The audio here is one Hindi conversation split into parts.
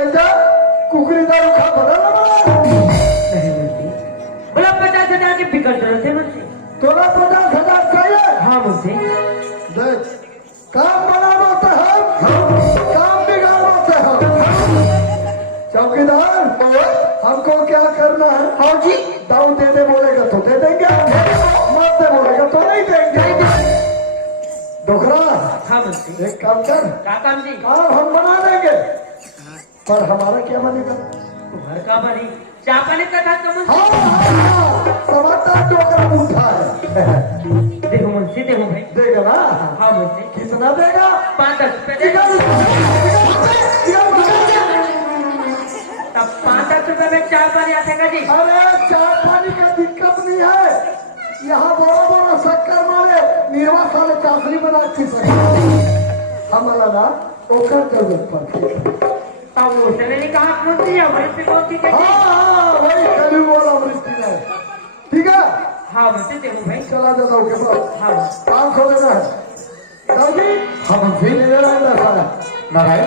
कुकरी दारू खा बड़ा बोला 50,000 की फिक्र जरूरत है मुझसे। तोला 50,000 चाहिए? हाँ मुझसे। देख काम बनाते हैं, काम बिगाड़ते हैं। चौकीदार हमको क्या करना है? हाँ जी। दाऊ दे दे बोलेगा तो दे देंगे, मत दे बोलेगा तो नहीं देंगे। डोकरा हाँ मुझसे। एक काम कर, क्या काम जी? काम हम बना देंगे पर हमारा क्या बनेगा? तुम्हारा काम नहीं, चाय पानी का था तो मुझसे। हाँ समाचार डोकरा उठा है। देखो मुझसे, देखो भाई। देगा ना? हाँ मुझसे। कितना देगा? 5-10 रुपए देगा। तब 5-10 रुपए में चाय पानी आएगा जी। अरे चाय पानी का दिक्कत नहीं है, यहाँ बड़ा बड़ा शक्कर मारे निर्वा साले चाशनी बना के हमारा ना ओकर जरूरत पड़ती है। तब उसने मैंने कहा मुझसे या मुझसे कौन सी कहती? हाँ वही कलू वाला वृत्ति है, ठीक है? हाँ मुझसे देखो भाई। चला जाता हूँ के पास। हाँ 500 देना है जी। हम फिर ले रहे हैं सारा नारायण।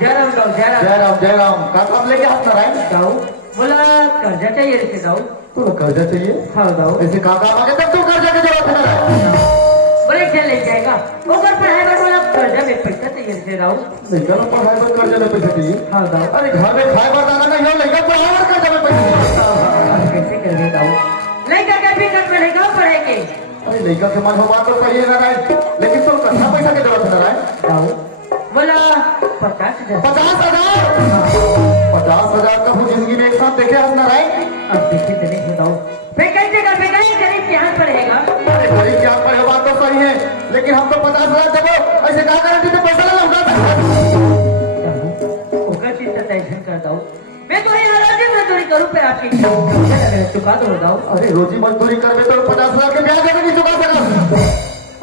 जयराम दाऊ, जयराम जयराम जयराम का काम लेके आप नारायण दाऊ। बोला कर्जा चाहिए थे दाऊ। तो कर्जा चाहिए? हाँ दाऊ। ऐसे का काम आगे तब तो कर्जा की जरूरत है नारायण। बोले क्या ले जाएगा? ऊपर पढ़ाई पर बोला कर्जा में पैसा चाहिए थे दाऊ। लड़का लोग पढ़ाई पर कर्जा में पैसा चाहिए? हाँ दाऊ। अरे घर में खाए पर दाना नहीं हो, लड़का पढ़ाई पर कर्जा में पैसा चाहिए। कैसे करेंगे दाऊ? लड़का का भी कर पढ़ेगा, पढ़ेंगे। अरे लड़का से मन हो बात तो सही है नारायण, लेकिन तो कितना पैसा की जरूरत है नारायण? दाऊ बोला 50,000। 50,000? 50,000 का वो जिंदगी में एक साथ देखे आप नारायण? अब देखिए तो नहीं बताओ। फिर कैसे का फिर गरीब के हाथ पड़ेगा? अरे गरीब के हाथ पर बात तो सही है, लेकिन हम तो 50,000 देवो, ऐसे क्या गारंटी तो पैसा ना उठा सकते। ओकर चीज से टेंशन करता हूँ मैं। तो ये रोजी मजदूरी करूँ पे आपकी चुका तो बताओ। अरे रोजी मजदूरी करवे तो 50,000 के ब्याज देवे नहीं चुका सका।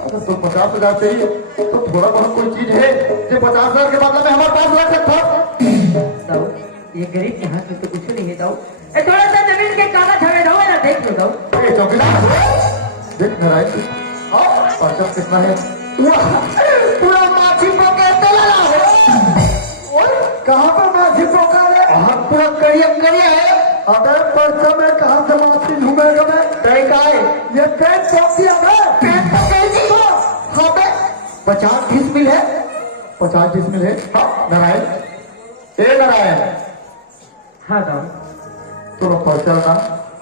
अगर तो 50,000 चाहिए तो थोड़ा बहुत कोई चीज है जो 50,000 के बदले में हमारे पास रख सकता। दाऊ ये गरीब के हाथ में तो कुछ नहीं है दाऊ। थोड़ा सा जमीन के कागज हमें दाऊ ना देख लो दाऊ। ए चौकीदार देख नारायण, हाँ पर्चा कितना है? पूरा माछी पकड़ते लगा कहाँ पर माछी पकड़े? हाँ पूरा करिया करिया है। अबे पर्चा में कहाँ से माछी घूमेगा? मैं कहीं का है ये पेट चौकी है, पेट तो कैसी हो? हाँ बे 50 डिसमिल है, 50 डिसमिल है। हाँ नारायण, ए नारायण हाँ दाऊ। तो पर्चा ना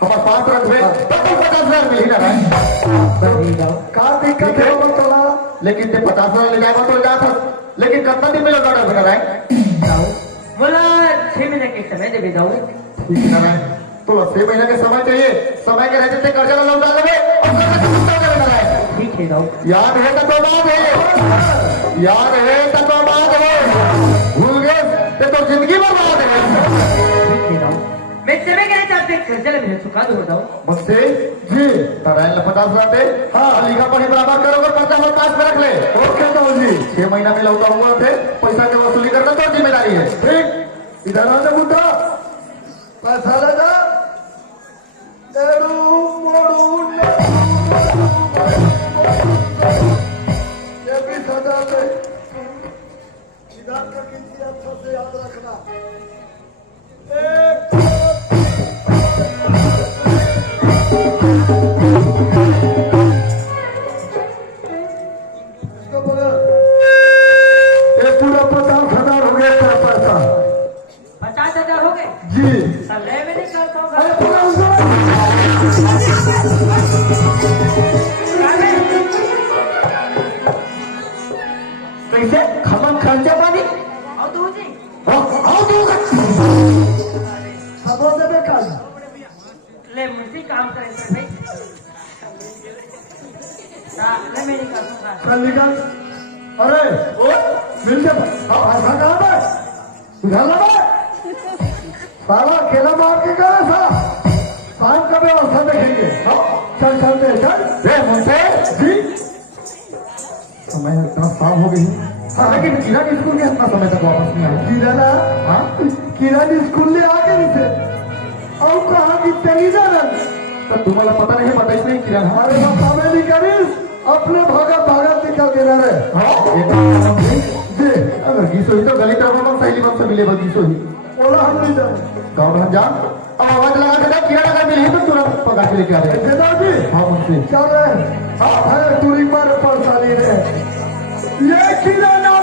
हमारे पास रख दे तब 50,000 मिली नारायण। बड़ी दाऊ का दिक्कत है वो तोला? लेकिन ते 50,000 ले जाएगा तो जा सक, लेकिन कितना दिन मिलेगा ऑर्डर नारायण? दाऊ बोला 6 महीने के समय दे दाऊ। ठीक है नारायण, तो 6 महीने के समय चाहिए, समय के रहते थे कर्जा ना लौटा लगे और कर्जा चुकता करे नारायण। ठीक है दाऊ। याद है तो बात है, याद है तो बात है, भूल गए तो जिंदगी बर्बाद है। ठीक है दाऊ। मैं चले गए चाहते कर्जा ले चुका दो दाऊ। मुझसे जी नारायण ने 50,000 दे। हाँ लिखा पढ़ी बराबर करोगे, पर्चा हमारे पास में रख ले। ओके दाऊ जी। 6 महीना में लौटा हुआ थे, पैसा की वसूली करना तो जिम्मेदारी है। ठीक इधर आने बुढ़ा पैसा ले जा। ये भी सजा दे। इधर का किसी अच्छा से याद रखना। इसको बोलो ये पूरा 50,000 हो गया तेरा पैसा। 50,000 हो गए जी तब ले मैंने करता हूँ। अरे पूरा उसको कैसे खमन खर्चा पानी और दो जी आओ तो खबर देवे कल। ले मुझसे काम करेंगे भाई। ले मैं निकाल दूंगा। कल निकल। अरे ओ मिलते पैसा कहाँ है? उधर लगा साला अकेला मार के करे सा। शाम का व्यवस्था देखेंगे। चल चलते चल मुझसे जी। समय इतना साफ हो गई। हाँ लेकिन किरण स्कूल में इतना समय तक वापस नहीं आया। किरण हाँ किरण स्कूल ले आगे थे और कहा कि चली जाना तो तुम्हारा पता नहीं, बताइए नहीं किरण। हमारे बता में नहीं करीस अपने भागत भागत निकल के रहे। हाँ दे अगर गीसो ही तो गली तरफ में सहेली बन से मिले गीसो ही बोला हम नहीं जाने गाँव में जा अब आवाज लगा के दे कीड़ा अगर मिले तो तुरंत पकड़ के लेके आ जाए जनाबी हाँ मुझसे चल हाँ है दूरी पर परेशानी है ये किला ना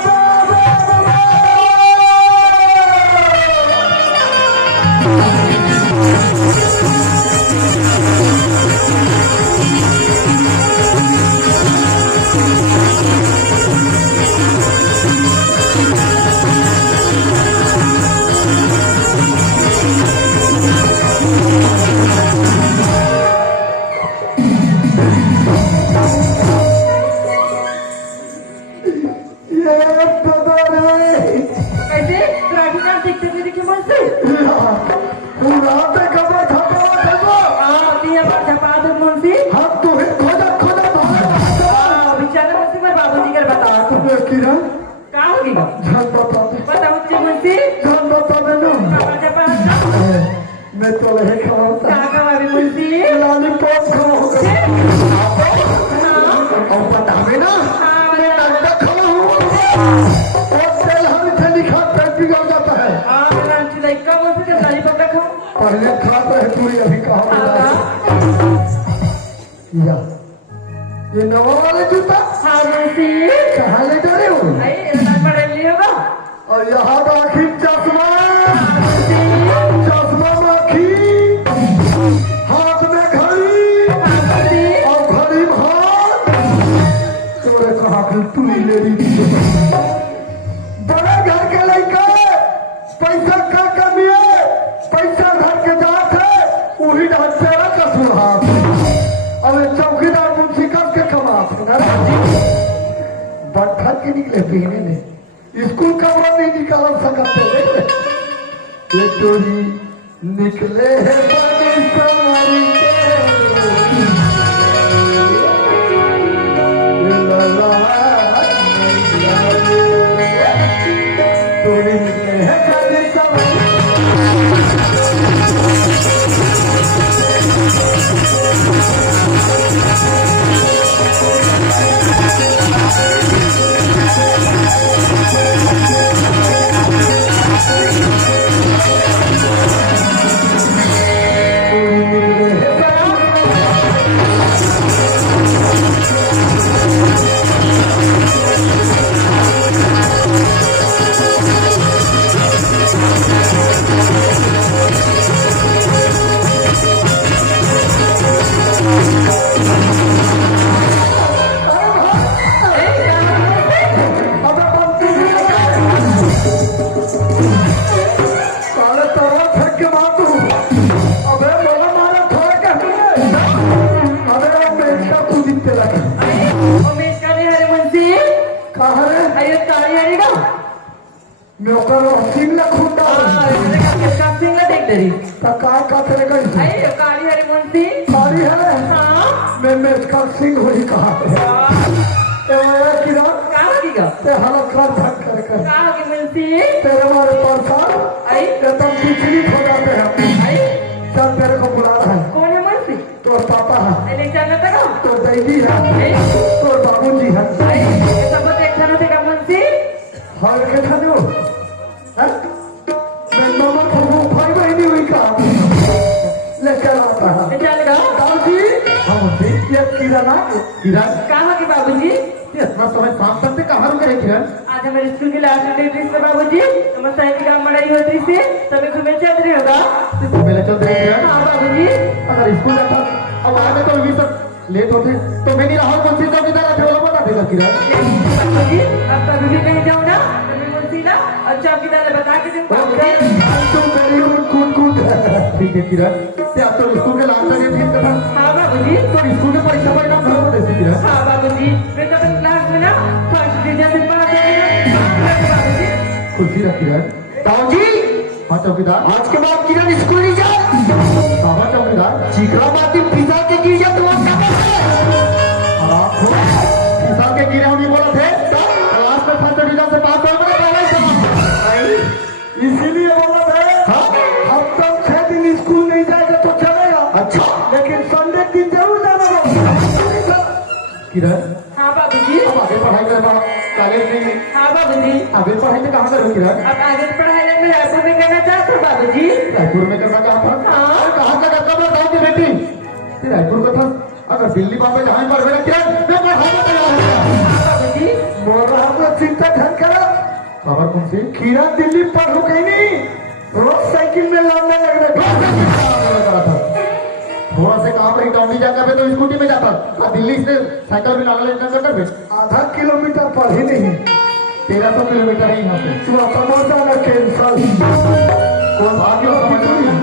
कैसे ट्रैफिक का देखते हुए दिखे मन से पूरा पे कपड़ा छपा छपा दिया पर छपा दो मुंशी हम तो ही खोजा खोजा बेचारा मुझसे मैं बाबूजी कर बता किरण क्या होगी जान बता दे बताओ मुझे मुंशी जान बता दे ना कपड़ा छपा मैं तो लहे खवाता कहाँ का अभी मुंशी लॉलीपॉप खाऊंगा और बता में ना मैं अंडा खाऊं और तेल हम से लिखा पेट बिगड़ जाता है पहले खाता है तू अभी कहा या ये नवा वाले जूता कहाँ ले जा रहे हो और यहाँ का आखिर चश्मा चश्मा में आखिर हाथ में घड़ी और घड़ी में हाथ तोरे कहा कि तू ही ले रही बड़े घर के लड़का पैसा का कमी है पैसा घर के जात है वही ढंग से का सुहाग अब चौकीदार मुंशी कब के कमात बट्ठा के निकले पीने में स्कूल कमरा नहीं निकाल सकते ये चोरी निकले है बड़ी सवारी के चोरी निकले है बड़ी सवारी सिंह होली कहा तेरे हमारे पास एकदम विचलित हो जाते हैं सब तेरे को बुला रहा है कौन है मुंशी तो पापा है नहीं जानना करो तो दैदी है तो बाबूजी है सब देखना देगा मुंशी हर के ठाने हो मैं मामा को भाई बहनी हुई कहा लेकर आता है चलेगा बाबूजी हाँ मुंशी ये किराना किरण कहाँ के बाबूजी इतना समय शाम तक से कहाँ रुके रहे किरण आज हमारे स्कूल की लास्ट डे ट्रिप से बाबूजी हमारे साइड का मड़ाई होती से तभी घूमे चल रहे होगा तो मेले चल रहे किरण हाँ बाबूजी अगर स्कूल जाता अब आगे तो ये सब लेट होते तो मैं नहीं रहा कौन सी चौकीदार थे वो बता देगा किरण बाबूजी अब कभी भी कहीं जाओ ना तुम्हें मुंशी ना और चौकीदार बता के दिन तुम मेरी कूद कूद ठीक है किरण से अब तो स्कूल के लास्ट डे ट्रिप का हाँ बाबूजी तो स्कूल के परीक्षा परिणाम घर में देती किरण हाँ बाबूजी मैं तो क्लास में ना फर्स्ट डिवीजन पास बाबूजी खुशी रख किरण बाबूजी हाँ चौकीदार आज के बाद किरण स्कूल नहीं जाए बाबा चौकीदार चीकरा बाती पिता के गिर जाए तो आप हो किसान के गिरे नहीं बोला थे क्लास में फर्स्ट डिवीजन से पास हो गए इसीलिए बोला था अब तक 6 दिन स्कूल नहीं जाएगा तो चलेगा अच्छा लेकिन संडे दिन जरूर जाना होगा किरण हाँ बाबूजी अब आगे पढ़ाई कर कॉलेज में हाँ बाबूजी। आगे पढ़ाई तो कहाँ करो किरण? अब आगे पढ़ाई में रायपुर में करना चाहते हो बाबूजी? रायपुर में करना चाहता हूँ। हाँ। कहाँ का करता मैं बताऊँ की बेटी? ये रायपुर का था। अगर दिल्ली बॉम्बे जहाँ पर बेटा किरण मैं पढ़ाऊंगा तैयार हूँ। हाँ बाबूजी। बोल रहा हूँ चिंता ढंग करो। खबर कौन सी? किरण दिल्ली पढ़ू कहीं नहीं, रोज साइकिल में लौटने लगने। थोड़ा से कहाँ पर इटौंडी जाकर तो स्कूटी में जाता और दिल्ली से साइकिल में लाना लेना करता फिर आधा किलोमीटर पढ़ ही नहीं। 1300 किलोमीटर है यहाँ से। तू अपना जाना कैंसल। कोई बात नहीं समझ रही,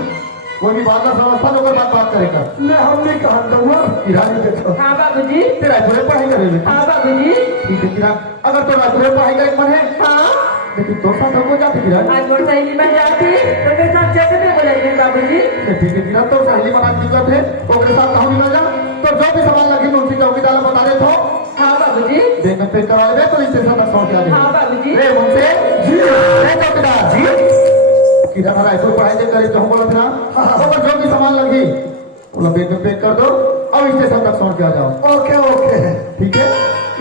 कोई भी बात ना समझता तो कोई बात करेगा। मैं हमने कहा दूंगा किरानी देखो। हाँ बाबूजी। फिर रायपुर में पढ़ाई करेगी। हाँ बाबूजी। ठीक है किरण, अगर तो रायपुर में पढ़ाई करे मन है हाँ। लेकिन तो साथ हो जाती किरण। आज मोटरसाइकिल में जाती तो मेरे साथ कैसे में बोलेंगे बाबूजी? ठीक है किरण, तो सहेली बना दिक्कत है ओकरे साथ कहाँ मिला जा तो जो भी सवाल लगी उनकी चौकीदार बता दे तो हाँ बाबूजी। देखने पे करा ले तो स्टेशन तक पहुंचा दे। हाँ बाबूजी। रे मुझसे जी रे चौकीदार जी किरण रायपुर पढ़ाई दे करे तो हम बोला था हाँ जो भी सामान लगी बोला बैग में पैक कर दो और स्टेशन तक पहुंच जाओ। ओके ओके ठीक है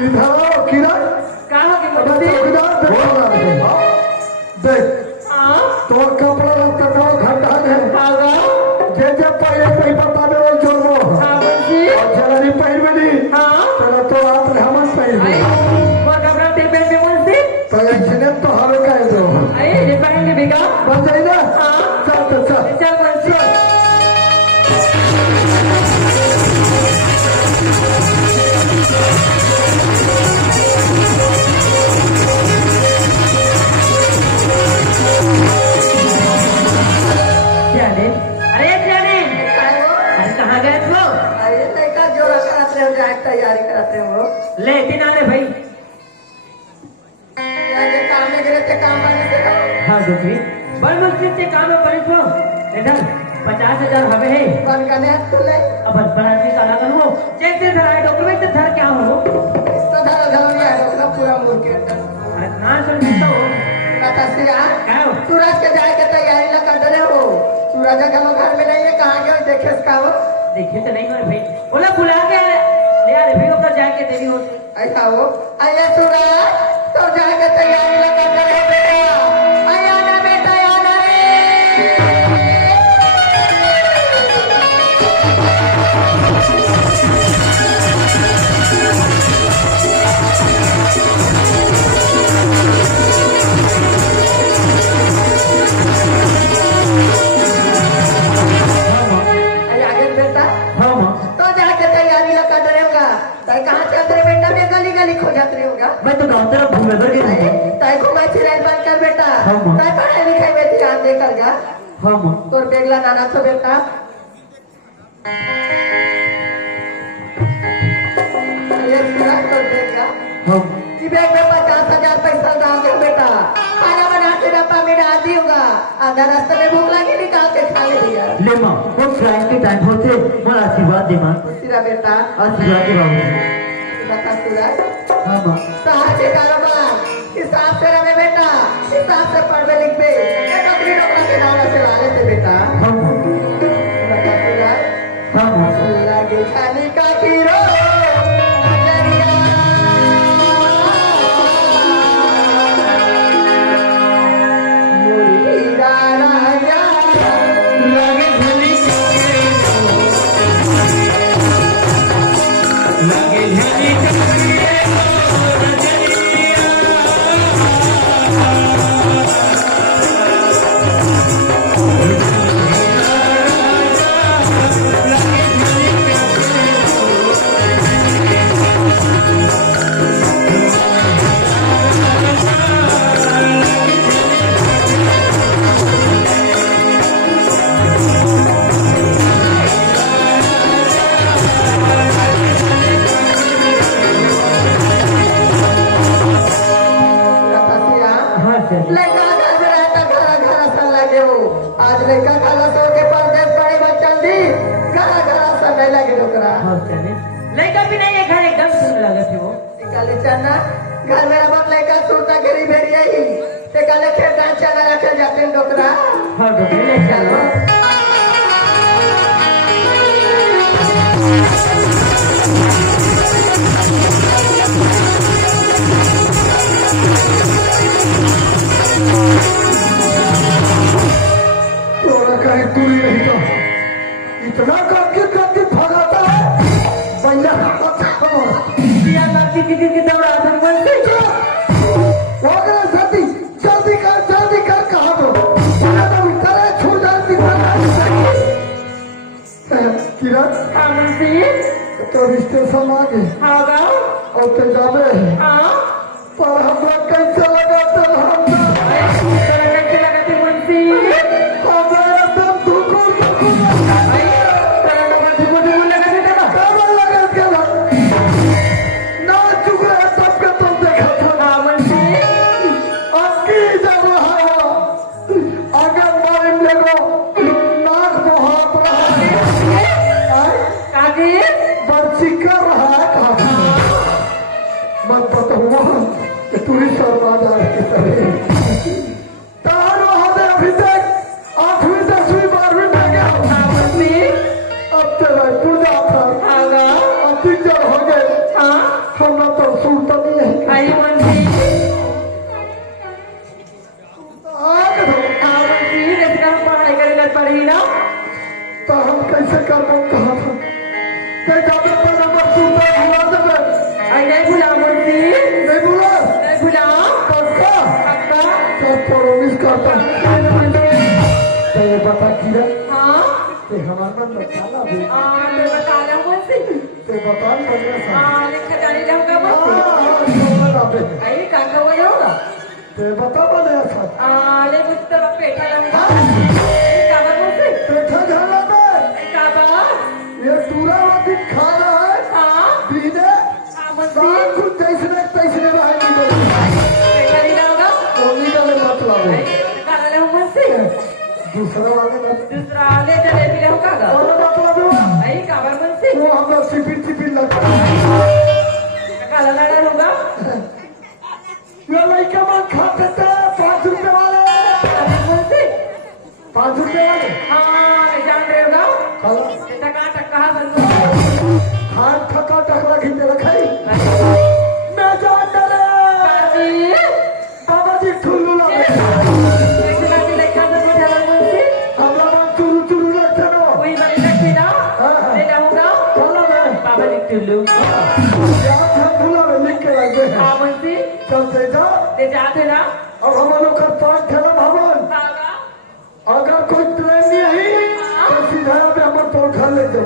इधर आओ किरण। कहाँ की अपना बाबूजी? चौकीदार देखो देख हाँ। तो कपड़ा लगता था घंटा है। हाँ जे जे पहले पैसा पाने वो जोड़ो। हाँ बाबूजी। और जरा नहीं पहन में नहीं। हाँ। चलो तो आप रहमत पहन आई में। वो कपड़ा तेरे पेट में कौन सी? तो इसने तो हमें कह दो। आई ये पहन के बिका। बन जाए ना। हाँ। चल तो चल। चल कौन सी? जाने अरे जाने अरे कहाँ गए थे वो? तैयारी करते हो ले इतना ले भाई। काम में गिरे थे काम वाले से हाँ दूसरी बड़ मुश्किल से काम में पड़े तो इधर 50,000 हमें है बन का नेट खुले अपन बनाने का लगा वो जैसे धरा डॉक्यूमेंट धर क्या हो सदा धरनिया है ना पूरा मुर्गे ना सुन सकता हो बतासिया क्या हो? सूरज के जाए के तैयारी लगा डरे हो सूरज का लोग घर में नहीं है कहाँ गए देखे इसका हो देखे तो नहीं हो भाई बोला बुला के ले आ रे भाई ऊपर जाके देरी हो ऐसा हो आया सूरज तो जाए के तैयारी लगा डरे बेटा आया ना बेटा आया रे आगे बेटा हाँ माँ तो जाके तैयारी लगा डरेगा तय कहाँ चल रहे बेटा मैं गली गली खोजत रही होगा मैं तो गाँव तरफ घूमे भर गई तय घुमाई फिराई बंद कर बेटा हाँ, माँ। तय पढ़ाई लिखाई में ध्यान दे कर जा हाँ माँ तोर बेगला नाना तो बेटा ये पूरा तोर बेगला हाँ कि बैग में 50,000 पैसा डाल दो बेटा खाना बना के डब्बा में डाल दियोगा आधा रास्ते में भूख लगी निकाल के खा ले दिया ले माँ वो फ्लाइट के टाइम होते मोर आशीर्वाद दे माँ सिरा बेटा आशीर्वाद दे बाबू बता सूरज हाँ माँ सहाय के कारोबार हिसाब से रहे बेटा हिसाब से पढ़ में लिख पे ये नौकरी नौकरा के नाम से वाले थे बेटा हाँ माँ बता सूरज हाँ माँ लगे खाली का कीरो हाँ सर लड़का घर में रहता घर घर सन लगे हो आज लड़का खाला सो के परदेश पड़े बच्चन दी घर सन नहीं लगे डोकरा हाँ सर लड़का भी नहीं है घर एकदम सुन लगा थे वो निकाले चन्ना घर में अब लड़का सुरता गिरी भेड़ी आई ते काले खेत डांस चला रखे जाते हैं डोकरा हाँ डॉक्टर ले चलो चलो इतना काकी भगाता है भैया दिया लाठी की दौड़ा था मुंशी जल्दी कर कहा दो छू जाती किरण हाँ मुंशी तो स्टेशन आ गए हाँ गाँव और ते जावे हाँ पर हमरा कैसे लगा तेरा तेरा कैसे लगा थे मुंशी हमारा एकदम धुकुर तेरा धुकुर लगा थे तेरा कैसे लगा तेरा ना चुक रहे सबके तुम देखा था हाँ मुंशी आपकी जब रहा अगर मारिम लगो नाक बहुत रहा काजी बर्ची कर रहा है कहा मत बताऊँ कि तू ही शर्मा जा रही तार वहां से अभी तक 8वीं 10वीं 12वीं में गया हाँ मुंशी अब तेरा तू जाता हाँ गाँव अब 3 जन हो गए हाँ हमने तो सुनता नहीं है आई मुंशी आग दो हाँ मुंशी जैसे हम पढ़ाई करे लग पड़ी ना तो हम कैसे कर वो कहा था ते जाने पर नंबर सुनता भुला देवे आई नहीं भुला मुंशी नहीं भुला नहीं भुला पक्का पक्का तो प्रोमिस करता मुंशी तो ये बता किया हाँ कि हमारा मन काला भी मैं बता रहा हूँ मुंशी ते बता बढ़िया सा हाँ लिखा जाने लगूंगा मुंशी सोना बे आई काका वो होगा ते बता बढ़िया सा ले मुझ तरह पेटा लगूंगा काबर मुंशी पेठा झाला में काबर ये पूरा वक्त खा रहा है हाँ पीने हाँ मुंशी सब कुछ तैसने रहा है पेटा नहीं लगूंगा कोनी का ले मतलब काला ले मुंशी दूसरा वाले ना दूसरा ले जलेबी ले होगा और मतलब हुआ आई काबर मुंशी वो हम लोग चिपिर लगता है काला लड़ा होगा ये लड़का मन खाते थे 5 रुपए वाले मुंशी 5 रुपए वाले हाँ मैं जान रहे होगा खाला टका टका बंदो हाथ थका टकरा खींचे रखाई मैं जान डरे काजी बाबा जी ठुल्लू लगे कैसे बात देखा तो मुझे मुंशी हमरा मन चुरू रखते नो वही बड़ी रखी ना हाँ। ले जाऊंगा खाला में बाबा लिख टुल्लू यहाँ था ठुल्ला में लिख के रख दे हाँ मुंशी चलते जा ले जाते ना अब हम लोग का पाठ खेला भवन बाबा अगर कोई ट्रेन नहीं आई तो सीधा पे हम तो घर ले जाओ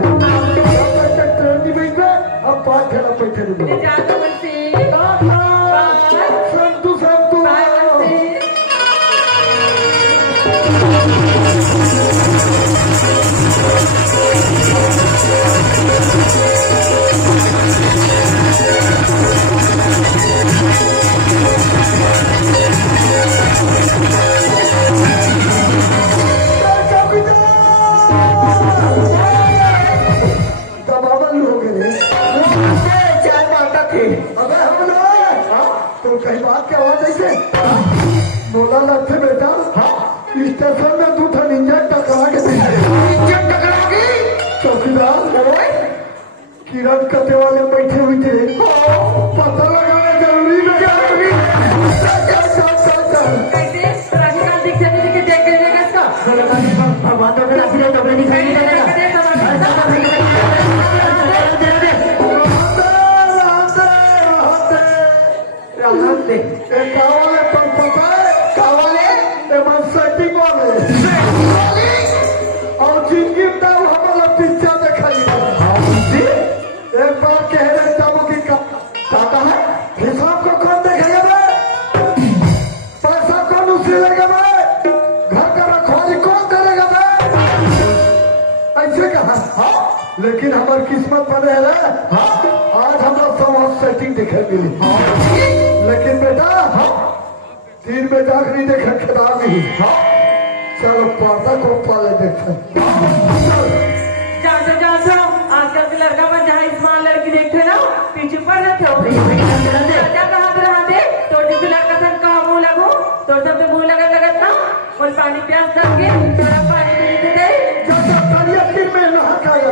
जब तक ट्रेन नहीं मिल गए अब पाठ खेला बैठे ले नहीं जाते मुंशी संतु संतु बाय मुंशी दबावन लोग रे चाय मांगता थे अबे हम लोग तो कहीं बात क्या आवाज ऐसे बोला लगते बेटा स्टेशन में 2 ठन इंजन टकरा के इंजन टकरा गई चौकीदार किरण कटे वाले बैठे हुए थे पता लगाना जरूरी में कैसे राधिका दीक्षा जी के देख के देखा इसका भगवान तो राशि तो नहीं दिखाई नहीं देगा कावाले पर पता है कावाले सेटिंग वाले और जिंदगी में तो हमारा पिक्चर देखा एक बार कह रहे तब की कहता है हिसाब को कौन देखेगा भाई पैसा कौन उछलेगा भाई घर का रखवाली कौन करेगा भाई ऐसे कहा लेकिन हमारी किस्मत बने है आज हम लोग सब सेटिंग देखे मिली लेकिन बेटा 3 में जाग नहीं देखा खराब ही चलो पर्दा को पहले देखते जाते आजकल के लड़का बन जहाँ इस्माल लड़की देखते ना पीछे पड़ रहे थे कहाँ दे तो जिसे लड़का सन कहाँ मुँह लगू तो सब मुँह लगत ना और पानी प्यास करके थोड़ा पानी दे दे जो सब करिए 3 में नहा खाएगा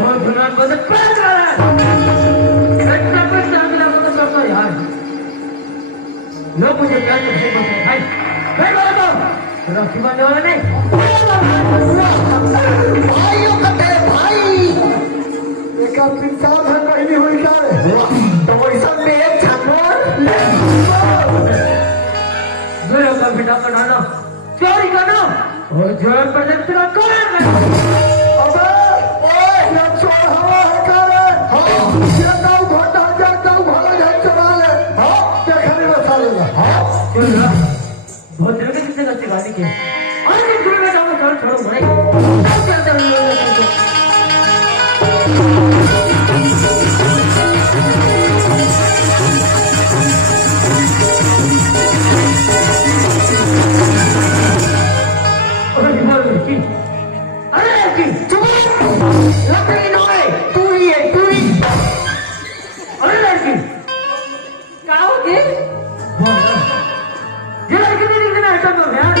बहुत जुनान बंद पैर कर रहा है इतना पैसा मिला तो करना यार लोग मुझे क्या कहते हैं भाई भाई बोलो तो राखी बांधने वाला नहीं भाइयों का तेरे भाई एक इंसान है कहीं नहीं हुई क्या तो वैसा में एक छानोर मेरा का बेटा बनाना चोरी करना और जोर पर जब तेरा कौन अबे ओए ये चोर हवा है करे हां ये दाऊ घोटा जा दाऊ भला है चला ले हां क्या खाने में खा लेगा हां चल ना बहुत देर के किसने गलती गाली की आज एक दिन में जाऊंगा छोड़ छोड़ो भाई क्या अंदर लोग लकड़ी नोए तू ही है तू ही अरे लड़की क्या होगी ये लड़की नहीं दिखने में हटा दो यार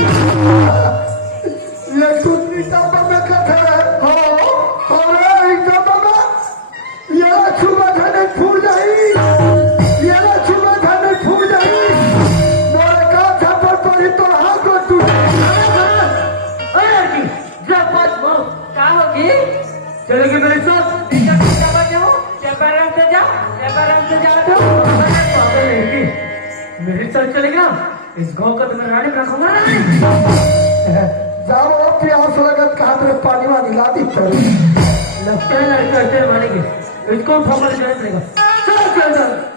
ये सुननी टप्पा में कथे है हां अरे इज्जत में ये छुबा खाने फूल जाई ये छुबा खाने फूल जाई मोरे का छापर पड़ी तो हाथ को टूट अरे लड़की जब बात वो क्या होगी चलेगी मेरे साथ मेरे साथ चलेगा इस गांव का तुम्हें रानी रखूंगा जाओ प्यास लगत कहा तेरे पानी वानी ला दी लगता है लड़के मानेंगे इसको ठोकर देना पड़ेगा चलो चल चल